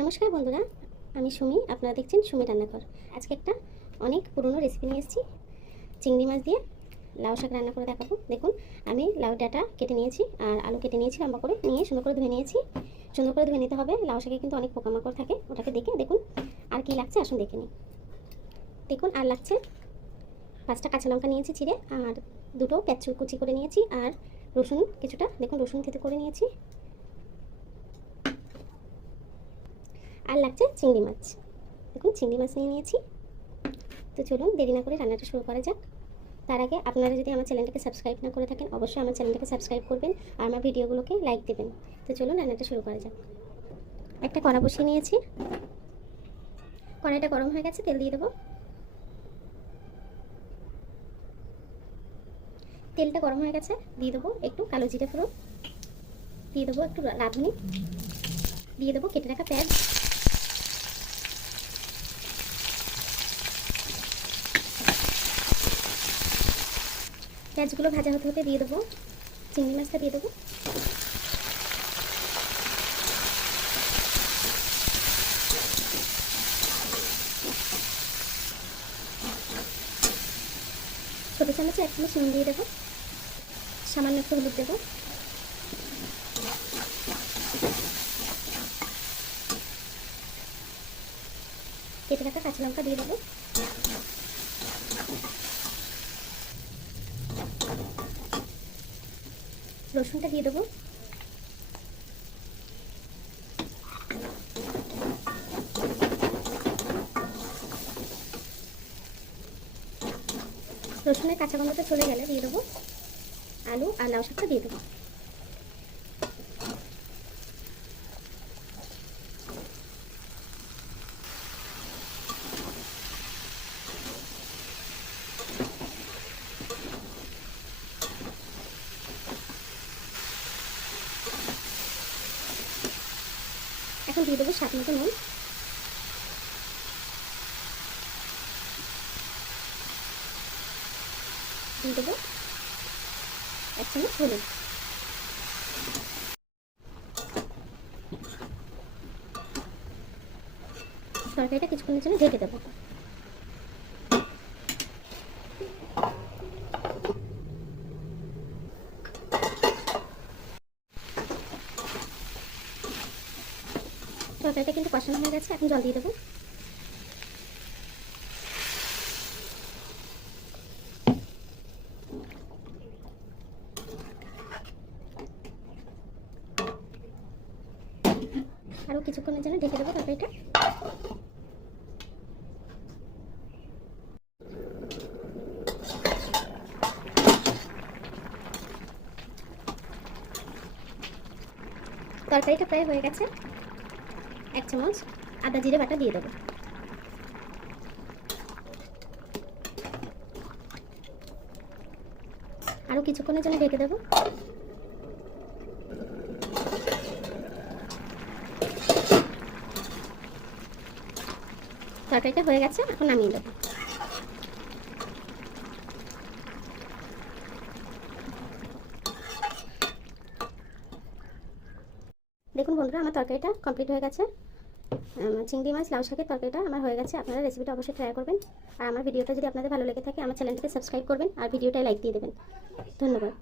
নমস্কার বন্ধুরা, আমি সুমি। আপনারা দেখছেন সুমি রান্নাঘর। আজকে একটা অনেক পুরনো রেসিপি নিয়ে এসেছি। চিংড়ি মাছ দিয়ে লাউ শাক রান্না করে দেখাবো। দেখুন, আমি লাউ ডাঁটা কেটে নিয়েছি আর আলু কেটে নিয়েছি লম্বা করে, নিয়ে সুন্দর করে ধুয়ে নিয়েছি। সুন্দর করে ধুয়ে নিতে হবে, লাউ শাকে কিন্তু অনেক পোকামাকড় থাকে। ওটাকে দেখে দেখুন আর কি লাগছে, আসুন দেখে নিই। দেখুন, আর লাগছে 5টা কাঁচা লঙ্কা নিয়েছি ছিঁড়ে, আর 2টো পেঁয়াজ কুচি করে নিয়েছি, আর রসুন কিছুটা, দেখুন রসুন থেতে করে নিয়েছি। আর লাগছে চিংড়ি মাছ। দেখুন চিংড়ি মাছ নিয়ে নিয়েছি। তো চলুন দেরি না করে রান্নাটা শুরু করা যাক। তার আগে আপনারা যদি আমার চ্যানেলটাকে সাবস্ক্রাইব না করে থাকেন, অবশ্যই আমার চ্যানেলটাকে সাবস্ক্রাইব করবেন আর আমার ভিডিওগুলোকে লাইক দেবেন। তো চলুন রান্নাটা শুরু করা যাক। একটা কড়া বসিয়ে নিয়েছি, কড়াইটা গরম হয়ে গেছে, তেল দিয়ে দেবো। তেলটা গরম হয়ে গেছে, দিয়ে দেবো একটু কালো জিরে ফোড়ন, দিয়ে দেবো একটু রাঁধুনি, দিয়ে দেবো কেটে রাখা পেঁয়াজ, পেঁয়াজগুলো ভাজা হতে হতে দিয়ে দেবো চিংড়ি মাছটা, দিয়ে দেবো। ছোটো চামচে 1 চামচ নুন দিয়ে দেবো, সামান্য একটু হলুদ দেবো, কেটে রাখা কাঁচা লঙ্কা দিয়ে দেবো, রসুনটা দিয়ে দেবো, রসুনের কাঁচা গন্ধটা চলে গেলে দিয়ে দেবো আলু আর লাউ শাকটা দিয়ে দেবো। এখন দিয়ে দেবো স্বাদ মতো নুন, দিয়ে দেবো 1 চামচ হলুদ। তরকারিটা কিছুক্ষণের জন্য ঢেকে দেবো। তরকারিটা কিন্তু কষানো হয়ে গেছে, এখন জল দিয়ে দেবো। আরও কিছুক্ষণের জন্য ঢেকে দেবো তরকারিটা। তরকারিটা প্রায় হয়ে গেছে, 1 চামচ আদা জিরে বাটা দিয়ে দেবো। আরও কিছুক্ষণের জন্য ঢেকে দেবো। তরকারিটা হয়ে গেছে, এখন নামিয়ে দেবো। দেখুন বন্ধুরা, আমার তরকারিটা কমপ্লিট হয়ে গেছে। চিংড়ি মাছ লাউ শাকের তরকারিটা আমার হয়ে গেছে। আপনারা রেসিপিটা অবশ্যই ট্রাই করবেন। আর আমার ভিডিওটা যদি আপনাদের ভালো লেগে থাকে, আমার চ্যানেলটাকে সাবস্ক্রাইব করবেন আর ভিডিওটায় লাইক দিয়ে দেবেন। ধন্যবাদ।